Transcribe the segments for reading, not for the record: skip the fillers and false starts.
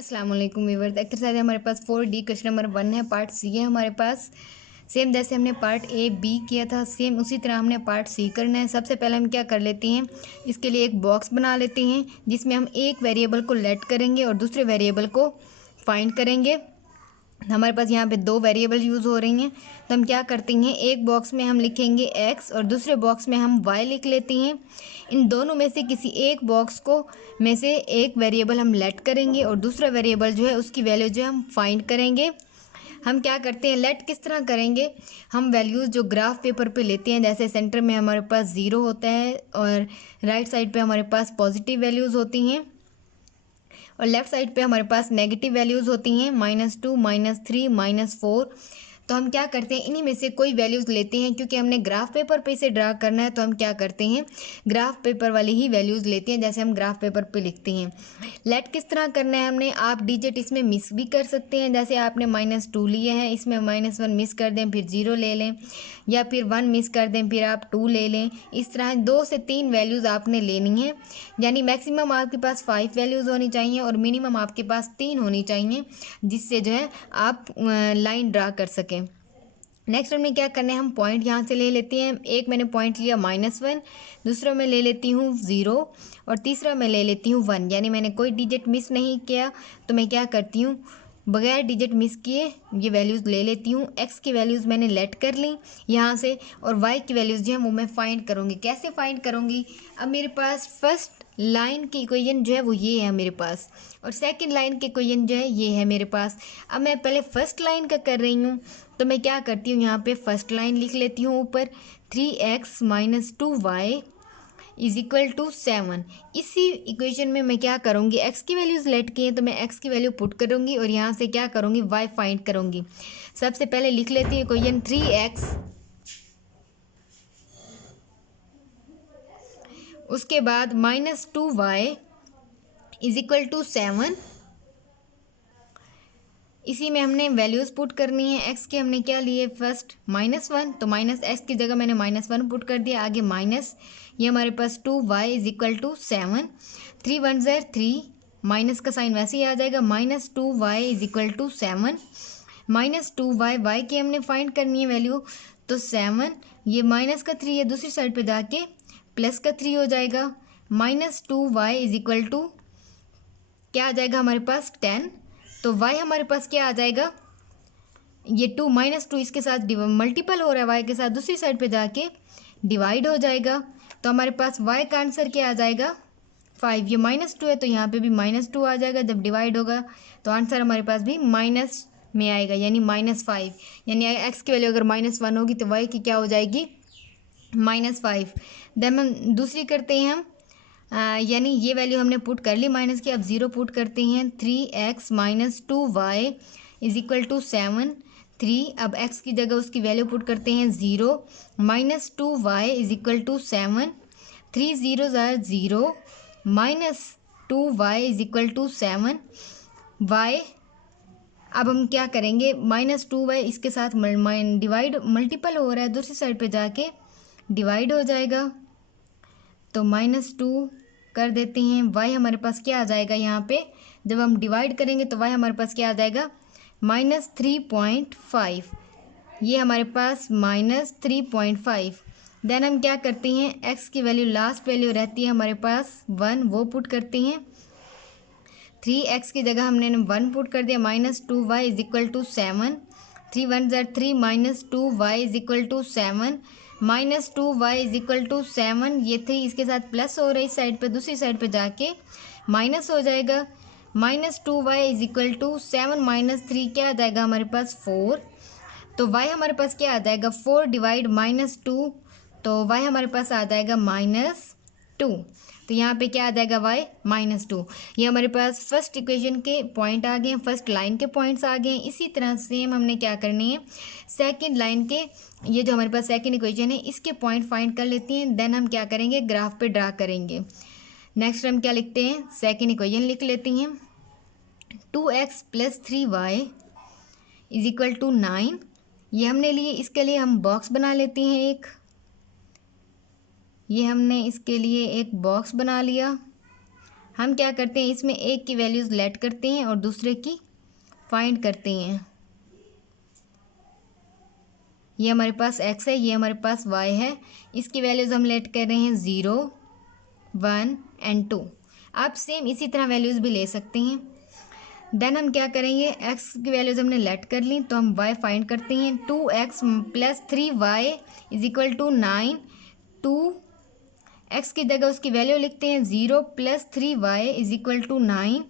अस्सलाम वालेकुम viewers. Exercise हमारे पास 4D क्वेश्चन नंबर 1 है, पार्ट सी है हमारे पास। सेम जैसे हमने पार्ट ए बी किया था, सेम उसी तरह हमने पार्ट सी करना है। सबसे पहले हम क्या कर लेते हैं, इसके लिए एक बॉक्स बना लेते हैं जिसमें हम एक वेरिएबल को लेट करेंगे और दूसरे वेरिएबल को फाइंड करेंगे। हमारे पास यहाँ पे दो वेरिएबल यूज़ हो रही हैं, तो हम क्या करते हैं, एक बॉक्स में हम लिखेंगे x और दूसरे बॉक्स में हम y लिख लेते हैं। इन दोनों में से किसी एक बॉक्स को में से एक वेरिएबल हम लेट करेंगे और दूसरा वेरिएबल जो है उसकी वैल्यू जो है हम फाइंड करेंगे। हम क्या करते हैं, लेट किस तरह करेंगे, हम वैल्यूज़ जो ग्राफ पेपर पे लेते हैं, जैसे सेंटर में हमारे पास 0 होता है और राइट साइड पे हमारे पास पॉजिटिव वैल्यूज़ होती हैं और लेफ़्ट साइड पे हमारे पास नेगेटिव वैल्यूज़ होती हैं, -2, -3, -4। तो हम क्या करते हैं, इन्हीं में से कोई वैल्यूज़ लेते हैं। क्योंकि हमने ग्राफ पेपर पे इसे ड्रा करना है, तो हम क्या करते हैं, ग्राफ पेपर वाली ही वैल्यूज़ लेते हैं, जैसे हम ग्राफ पेपर पे लिखते हैं। लेट किस तरह करना है हमने, आप डिजिट इसमें मिस भी कर सकते हैं। जैसे आपने -2 लिए हैं, इसमें -1 मिस कर दें, फिर 0 ले लें, या फिर 1 मिस कर दें, फिर आप 2 ले लें। इस तरह 2 से 3 वैल्यूज़ आपने लेनी है, यानी मैक्सिमम आपके पास 5 वैल्यूज़ होनी चाहिए और मिनिमम आपके पास 3 होनी चाहिए, जिससे जो है आप लाइन ड्रा कर सकें। नेक्स्ट हमने क्या करना है, हम पॉइंट यहाँ से ले लेते हैं। एक मैंने पॉइंट लिया -1, दूसरा मैं ले लेती हूँ 0 और तीसरा मैं ले लेती हूँ 1, यानी मैंने कोई डिजिट मिस नहीं किया। तो मैं क्या करती हूँ, बगैर डिजिट मिस किए ये वैल्यूज़ ले लेती हूँ। एक्स की वैल्यूज़ मैंने लेट कर ली यहाँ से, और वाई की वैल्यूज़ जो है वो मैं फाइंड करूँगी। कैसे फाइंड करूँगी, अब मेरे पास फर्स्ट लाइन की इक्वेशन जो है वो ये है मेरे पास, और सेकंड लाइन की इक्वेशन जो है ये है मेरे पास। अब मैं पहले फर्स्ट लाइन का कर रही हूँ, तो मैं क्या करती हूँ, यहाँ पे फर्स्ट लाइन लिख लेती हूँ ऊपर, 3x - 2y is equal to 7। इसी इक्वेशन में मैं क्या करूँगी, x की वैल्यूज़ लेट की हैं, तो मैं x की वैल्यू पुट करूँगी और यहाँ से क्या करूँगी, y फाइंड करूँगी। सबसे पहले लिख लेती हूँ इक्वेशन 3x, उसके बाद -2y इज इक्वल टू 7। इसी में हमने वैल्यूज़ पुट करनी है। x के हमने क्या लिए, फर्स्ट -1, तो -x की जगह मैंने -1 पुट कर दिया। आगे माइनस, ये हमारे पास 2y इज इक्वल टू 7, 3 1 ज़र 3, माइनस का साइन वैसे ही आ जाएगा, -2y is equal to 7, -2y, y की हमने फाइंड करनी है वैल्यू, तो 7, ये माइनस का 3 है, दूसरी साइड पे जाके प्लस का 3 हो जाएगा, -2y इज इक्वल टू क्या आ जाएगा हमारे पास 10। तो y हमारे पास क्या आ जाएगा, ये 2 -2 इसके साथ मल्टीपल हो रहा है y के साथ, दूसरी साइड पे जाके डिवाइड हो जाएगा। तो हमारे पास y का आंसर क्या आ जाएगा, 5। ये -2 है तो यहाँ पे भी -2 आ जाएगा, जब डिवाइड होगा तो आंसर हमारे पास भी माइनस में आएगा, यानी -5। यानी x की वैल्यू अगर -1 होगी तो y की क्या हो जाएगी, -5। देन हम दूसरी करते हैं हम, यानी ये वैल्यू हमने पुट कर ली माइनस की, अब 0 पुट करते हैं। 3x - 2y is equal to 7, 3, अब x की जगह उसकी वैल्यू पुट करते हैं 0, -2y इज इक्वल टू 7, 3 0 ज़ार 0, -2y is equal to 7, y, अब हम क्या करेंगे, -2y इसके साथ डिवाइड मल्टीपल हो रहा है, दूसरी साइड पे जाके डिवाइड हो जाएगा, तो -2 कर देते हैं। y हमारे पास क्या आ जाएगा, यहाँ पे जब हम डिवाइड करेंगे तो y हमारे पास क्या आ जाएगा, -3.5। ये हमारे पास -3.5। देन हम क्या करते हैं, x की वैल्यू लास्ट वैल्यू रहती है हमारे पास 1, वो पुट करते हैं। 3x की जगह हमने 1 पुट कर दिया, -2y इज इक्वल टू 7, 3 1 ज़र 3, -2y is equal to 7, -2y is equal to 7, ये 3 इसके साथ प्लस हो रही साइड पे, दूसरी साइड पे जाके माइनस हो जाएगा, -2y इज इक्वल टू 7 -3 क्या आ जाएगा हमारे पास 4। तो y हमारे पास क्या आ जाएगा, 4 डिवाइड -2, तो y हमारे पास आ जाएगा -2। तो यहाँ पे क्या आ जाएगा, y -2। ये हमारे पास फर्स्ट इक्वेशन के पॉइंट आ गए हैं, फर्स्ट लाइन के पॉइंट्स आ गए हैं। इसी तरह सेम हमने क्या करनी है, सेकंड लाइन के, ये जो हमारे पास सेकंड इक्वेशन है इसके पॉइंट फाइंड कर लेते हैं। देन हम क्या करेंगे, ग्राफ पे ड्रा करेंगे। नेक्स्ट हम क्या लिखते हैं, सेकंड इक्वेशन लिख लेते हैं, 2x + 3y is equal to 9। ये हमने लिए, इसके लिए हम बॉक्स बना लेते हैं एक, ये हमने इसके लिए एक बॉक्स बना लिया। हम क्या करते हैं, इसमें एक की वैल्यूज़ लेट करते हैं और दूसरे की फाइंड करते हैं। ये हमारे पास x है, ये हमारे पास y है। इसकी वैल्यूज़ हम लेट कर रहे हैं 0, 1 एंड 2। आप सेम इसी तरह वैल्यूज़ भी ले सकते हैं। देन हम क्या करेंगे, x की वैल्यूज़ हमने लेट कर ली तो हम y फाइंड करते हैं। 2x + 3y = 9। 2x की जगह उसकी वैल्यू लिखते हैं 0 + 3y = 9।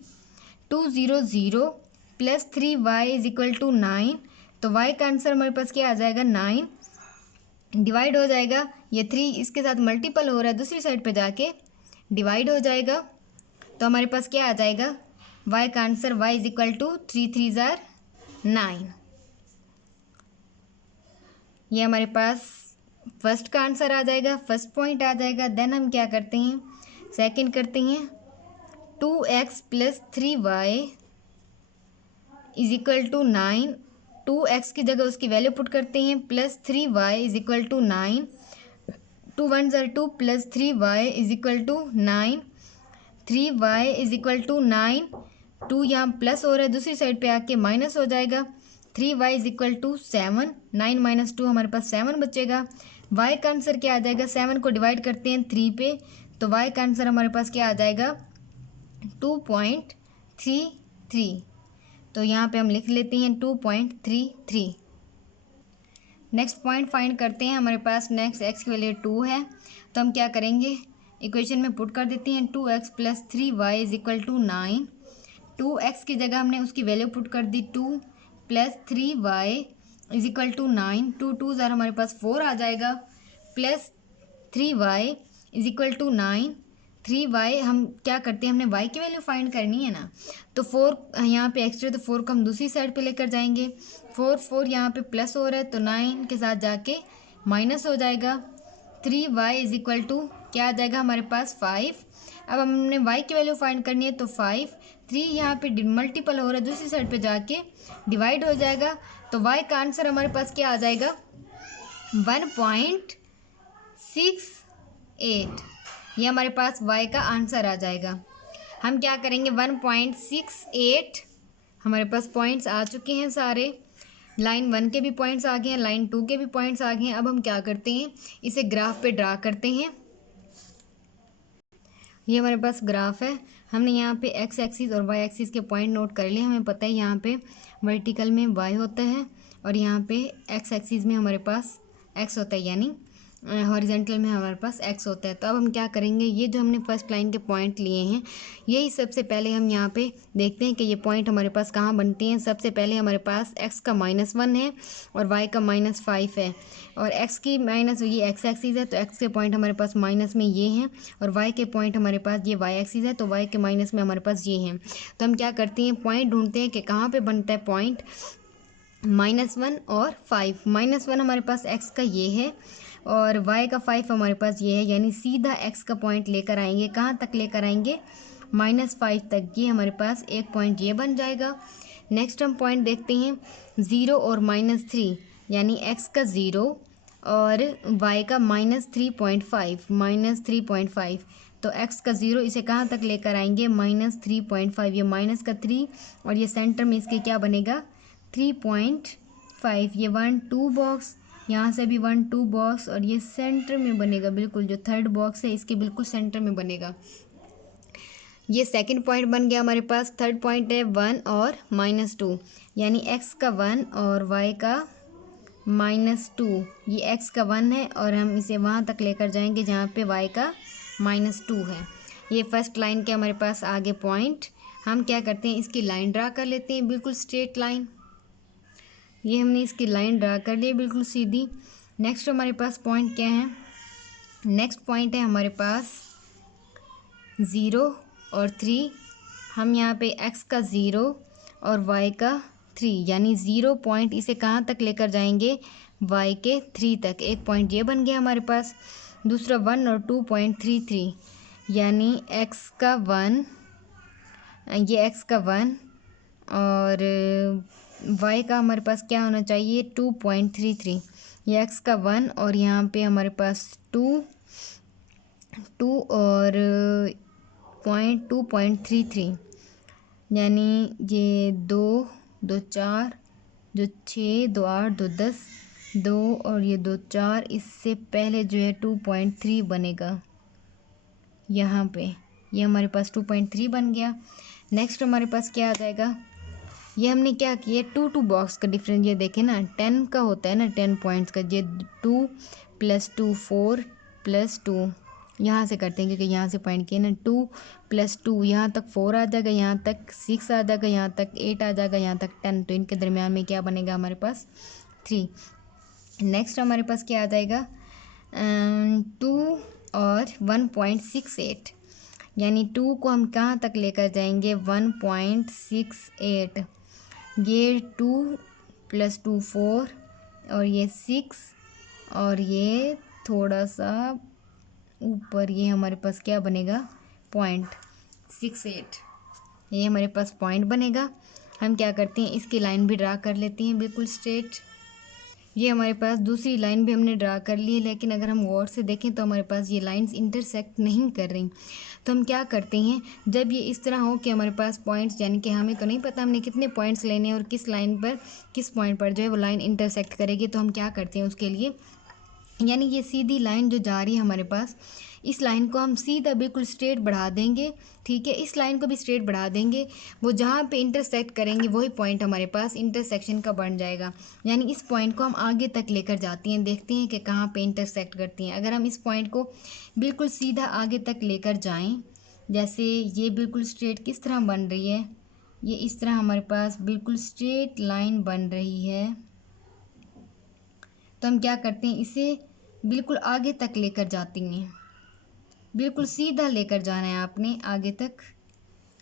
2 0 0 + 3y = 9। तो y का आंसर हमारे पास क्या आ जाएगा, 9। डिवाइड हो जाएगा, ये 3 इसके साथ मल्टीपल हो रहा है, दूसरी साइड पे जाके डिवाइड हो जाएगा। तो हमारे पास क्या आ जाएगा, y का आंसर y = 3 3 ज़ार 9। ये हमारे पास फर्स्ट का आंसर आ जाएगा, फर्स्ट पॉइंट आ जाएगा। देन हम क्या करते हैं, सेकंड करते हैं। 2x + 3y = 9। 2x की जगह उसकी वैल्यू पुट करते हैं, + 3y = 9। 2 1 ज़ार 2 + 3y = 9। 3y = 9। 2 यहाँ प्लस हो रहा है, दूसरी साइड पे आके माइनस हो जाएगा। 3y = 7। 9 - 2 हमारे पास 7 बचेगा। y का आंसर क्या आ जाएगा, 7 को डिवाइड करते हैं 3 पे, तो y का आंसर हमारे पास क्या आ जाएगा, 2.33। तो यहाँ पे हम लिख लेते हैं 2.33। नेक्स्ट पॉइंट फाइंड करते हैं। हमारे पास नेक्स्ट x की वैल्यू 2 है, तो हम क्या करेंगे, इक्वेशन में पुट कर देते हैं। 2x + 3y = 9। 2x की जगह हमने उसकी वैल्यू पुट कर दी 2 + 3y = 9। 2 2 ज़ार हमारे पास 4 आ जाएगा, + 3y = 9। 3y हम क्या करते हैं, हमने y की वैल्यू फाइंड करनी है ना, तो 4 यहाँ पे एक्स्ट्रा, तो 4 को हम दूसरी साइड पे लेकर जाएंगे। 4 4 यहाँ पे प्लस हो रहा है, तो 9 के साथ जाके माइनस हो जाएगा। 3y = क्या आ जाएगा हमारे पास, 5। अब हमने y की वैल्यू फाइंड करनी है, तो 5 3 यहाँ पे मल्टीपल हो रहा है, दूसरी साइड पे जाके डिवाइड हो जाएगा। तो y का आंसर हमारे पास क्या आ जाएगा, 1.68। ये हमारे पास y का आंसर आ जाएगा। हम क्या करेंगे, 1.68 हमारे पास पॉइंट्स आ चुके हैं सारे। लाइन 1 के भी पॉइंट्स आ गए हैं, लाइन 2 के भी पॉइंट्स आ गए हैं। अब हम क्या करते हैं, इसे ग्राफ पे ड्रा करते हैं। ये हमारे पास ग्राफ है। हमने यहाँ पे x एक्सिस और y एक्सिस के पॉइंट नोट कर लिए। हमें पता है यहाँ पे वर्टिकल में y होता है और यहाँ पे x एक्सिस में हमारे पास x होता है, यानी हॉरिजेंटल में हमारे पास x होता है। तो अब हम क्या करेंगे, ये जो हमने फर्स्ट लाइन के पॉइंट लिए हैं, यही सबसे पहले हम यहाँ पे देखते हैं कि ये पॉइंट हमारे पास कहाँ बनते हैं। सबसे पहले हमारे पास x का -1 है और y का -5 है, और x की माइनस ये x एक्सिस है, तो x के पॉइंट हमारे पास माइनस में ये हैं, और y के पॉइंट हमारे पास ये y एक्सिस है, तो y के माइनस में हमारे पास ये हैं। तो हम क्या करते हैं, पॉइंट ढूंढते हैं कि कहाँ पे बनता है पॉइंट। -1 और 5। -1 हमारे पास x का ये है और y का 5 हमारे पास ये है, यानी सीधा x का पॉइंट लेकर आएंगे। कहाँ तक लेकर आएंगे, -5 तक। ये हमारे पास एक पॉइंट ये बन जाएगा। नेक्स्ट हम पॉइंट देखते हैं 0 और -3, यानी x का 0 और y का -3.5। -3.5 तो x का 0 इसे कहाँ तक लेकर आएंगे, -3.5। ये माइनस का 3 और ये सेंटर में इसके क्या बनेगा, 3.5। ये 1 2 बॉक्स, यहाँ से भी 1 2 बॉक्स, और ये सेंटर में बनेगा, बिल्कुल जो थर्ड बॉक्स है इसके बिल्कुल सेंटर में बनेगा। ये सेकंड पॉइंट बन गया हमारे पास। थर्ड पॉइंट है 1 और -2, यानी x का 1 और y का -2। ये x का 1 है और हम इसे वहाँ तक लेकर जाएंगे जहाँ पे y का -2 है। ये फर्स्ट लाइन के हमारे पास आगे पॉइंट। हम क्या करते हैं, इसकी लाइन ड्रा कर लेते हैं, बिल्कुल स्ट्रेट लाइन। ये हमने इसकी लाइन ड्रा कर ली बिल्कुल सीधी। नेक्स्ट हमारे पास पॉइंट क्या है, नेक्स्ट पॉइंट है हमारे पास 0 और 3। हम यहाँ पे x का 0 और y का 3, यानी 0 पॉइंट इसे कहाँ तक लेकर जाएंगे, y के 3 तक। एक पॉइंट ये बन गया हमारे पास। दूसरा 1 और 2.33, यानी x का 1, ये x का 1 और y का हमारे पास क्या होना चाहिए, 2.33। ये x का 1 और यहाँ पे हमारे पास 2 और 2.33, यानी ये 2, 2 4, जो 6, 2 8, 2 10, 2 और ये 2 4, इससे पहले जो है 2.3 बनेगा यहाँ पे। ये हमारे पास 2.3 बन गया। नेक्स्ट हमारे पास क्या आ जाएगा, ये हमने क्या किया, 2 बॉक्स का डिफरेंस, ये देखें ना 10 का होता है ना, 10 पॉइंट्स का, ये 2 + 2 4 + 2, यहाँ से करते हैं क्योंकि यहाँ से पॉइंट किए ना, 2 + 2 यहाँ तक 4 आ जाएगा, यहाँ तक 6 आ जाएगा, यहाँ तक 8 आ जाएगा, यहाँ तक 10, तो इनके दरमियान में क्या बनेगा हमारे पास 3। नेक्स्ट हमारे पास क्या आ जाएगा 2 और 1.68, यानी 2 को हम कहाँ तक लेकर जाएंगे 1.68, ये 2 + 2 4 और ये 6 और ये थोड़ा सा ऊपर, ये हमारे पास क्या बनेगा 0.68, ये हमारे पास पॉइंट बनेगा। हम क्या करते हैं, इसकी लाइन भी ड्रा कर लेते हैं बिल्कुल स्ट्रेट। ये हमारे पास दूसरी लाइन भी हमने ड्रा कर ली है, लेकिन अगर हम गौर से देखें तो हमारे पास ये लाइंस इंटरसेक्ट नहीं कर रही। तो हम क्या करते हैं, जब ये इस तरह हो कि हमारे पास पॉइंट्स, यानी कि हमें तो नहीं पता हमने कितने पॉइंट्स लेने हैं और किस लाइन पर, किस पॉइंट पर जो है वो लाइन इंटरसेक्ट करेगी, तो हम क्या करते हैं उसके लिए, यानी ये सीधी लाइन जो जा रही है हमारे पास, इस लाइन को हम सीधा बिल्कुल स्ट्रेट बढ़ा देंगे, ठीक है, इस लाइन को भी स्ट्रेट बढ़ा देंगे, वो जहाँ पे इंटरसेक्ट करेंगे वही पॉइंट हमारे पास इंटरसेक्शन का बन जाएगा। यानी इस पॉइंट को हम आगे तक लेकर जाती हैं, देखते हैं कि कहाँ पे इंटरसेक्ट करती हैं। अगर हम इस पॉइंट को बिल्कुल सीधा आगे तक लेकर जाएँ, जैसे ये बिल्कुल स्ट्रेट किस तरह बन रही है, ये इस तरह हमारे पास बिल्कुल स्ट्रेट लाइन बन रही है, तो हम क्या करते हैं, इसे बिल्कुल आगे तक लेकर जाती हैं, बिल्कुल सीधा लेकर जाना है आपने आगे तक।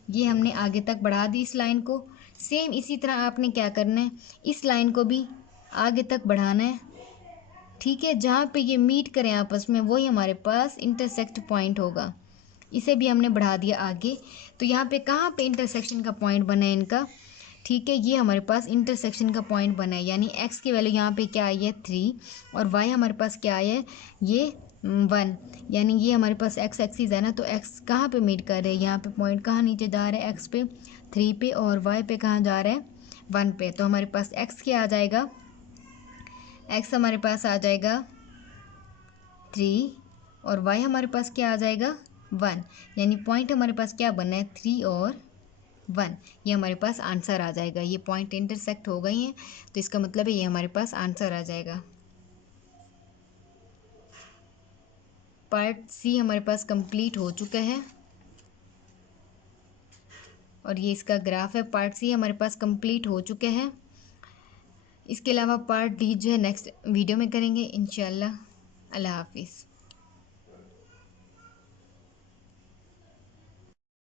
ये हमने आगे तक बढ़ा दी इस लाइन को। सेम इसी तरह आपने क्या करना है, इस लाइन को भी आगे तक बढ़ाना है, ठीक है, जहाँ पे ये मीट करें आपस में वही हमारे पास इंटरसेक्ट पॉइंट होगा। इसे भी हमने बढ़ा दिया आगे, तो यहाँ पे कहाँ पे इंटरसेक्शन का पॉइंट बना है इनका, ठीक है, ये हमारे पास इंटरसेक्शन का पॉइंट बना है, यानी x की वैल्यू यहाँ पे क्या आई है 3 और y हमारे पास क्या आई है ये 1, यानी ये हमारे पास x एक्सिस है ना, तो x कहाँ पे मीट कर रहे हैं, यहाँ पे पॉइंट कहाँ नीचे जा रहा है x पे 3 पे, और y पे कहाँ जा रहा है 1 पे। तो हमारे पास x क्या आ जाएगा, x हमारे पास आ जाएगा 3 और y हमारे पास क्या आ जाएगा 1, यानी पॉइंट हमारे पास क्या बना है 3 और 1, ये हमारे पास आंसर आ जाएगा। ये पॉइंट इंटरसेक्ट हो गई हैं, तो इसका मतलब है ये हमारे पास आंसर आ जाएगा। पार्ट सी हमारे पास कंप्लीट हो चुका है और ये इसका ग्राफ है। पार्ट सी हमारे पास कंप्लीट हो चुके हैं। इसके अलावा पार्ट डी जो है नेक्स्ट वीडियो में करेंगे इंशाल्लाह। अल्लाह हाफिज़।